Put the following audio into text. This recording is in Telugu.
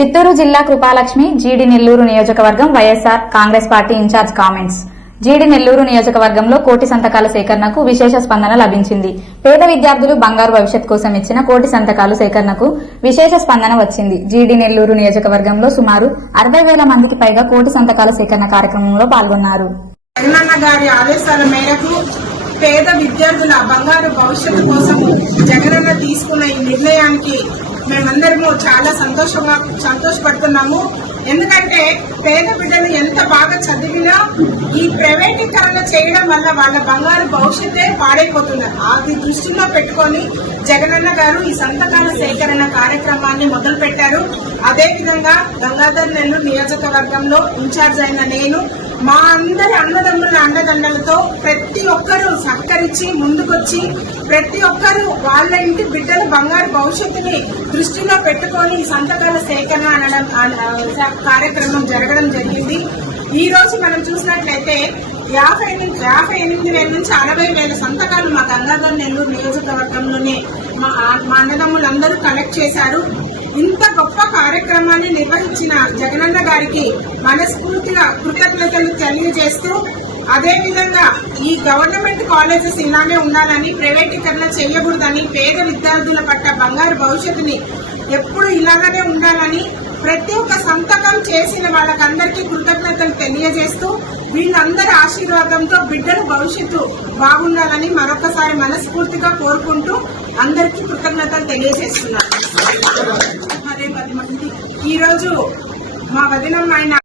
చిత్తూరు జిల్లా కృపాలక్ష్మి జీడి నెల్లూరు నియోజకవర్గం YSR Congress party incharge comments. GD Nellore నియోజకవర్గంలో కోటి సంతకాల సేకరణకు విశేష స్పందన లభించింది. పేద విద్యార్థులు బంగారు భవిష్యత్ కోసం ఇచ్చిన కోటి సంతకాలు సేకరణకు విశేష స్పందన వచ్చింది. జీడి నెల్లూరు నియోజకవర్గంలో సుమారు అరవై వేల మందికి పైగా కోటి సంతకాల సేకరణ కార్యక్రమంలో పాల్గొన్నారు. గారి ఆదేశాల మేరకు పేద విద్యార్థుల బంగారు భవిష్యత్తు కోసం జగనన్న తీసుకున్న ఈ నిర్ణయానికి మేమందరము చాలా సంతోషంగా సంతోషపడుతున్నాము. ఎందుకంటే పేద బిడ్డలు ఎంత బాగా చదివినా ఈ ప్రైవేటీకరణ చేయడం వల్ల వాళ్ళ బంగారు భవిష్యత్తే పాడైపోతున్నారు. అది దృష్టిలో పెట్టుకొని జగనన్న గారు ఈ సంతకాల సేకరణ కార్యక్రమాన్ని మొదలు పెట్టారు అదేవిధంగా గంగాధర్ నెల్లూరు నియోజకవర్గంలో ఇన్ఛార్జ్ అయిన నేను మా అందరి అన్నదమ్ముల అండదండలతో ప్రతి ఒక్కరూ సహకరించి ముందుకొచ్చి ప్రతి ఒక్కరూ వాళ్ళ ఇంటి బిడ్డల బంగారు భవిష్యత్తుని దృష్టిలో పెట్టుకొని సంతకాల సేకరణ అనడం కార్యక్రమం జరగడం జరిగింది. ఈ రోజు మనం చూసినట్లయితే యాభై నుంచి యాభై ఎనిమిది వేల నుంచి అరవై వేల సంతకాలు మా గంగాధర్ నెల్లూరు నియోజకవర్గంలోనే మా మా అన్నదమ్ములందరూ కలెక్ట్ చేశారు. ఇంత గొప్ప కార్యక్రమాన్ని నిర్వహించిన జగన్ గారికి మనస్ఫూర్తిగా కృతజ్ఞతలు తెలియజేస్తూ అదే విధంగా ఈ గవర్నమెంట్ కాలేజెస్ ఇలానే ఉండాలని ప్రైవేటీకరణ చేయకూడదని పేద విద్యార్థుల పట్ల బంగారు భవిష్యత్తుని ఎప్పుడు ఇలాగనే ఉండాలని ప్రతి ఒక్క సంతకం చేసిన వాళ్ళకందరికీ కృతజ్ఞతలు తెలియజేస్తూ వీళ్ళందరి ఆశీర్వాదంతో బిడ్డల భవిష్యత్తు బాగుండాలని మరొకసారి మనస్ఫూర్తిగా కోరుకుంటూ అందరికీ కృతజ్ఞతలు తెలియజేస్తున్నాను. అదే పది మంది. ఈ Mga 天买那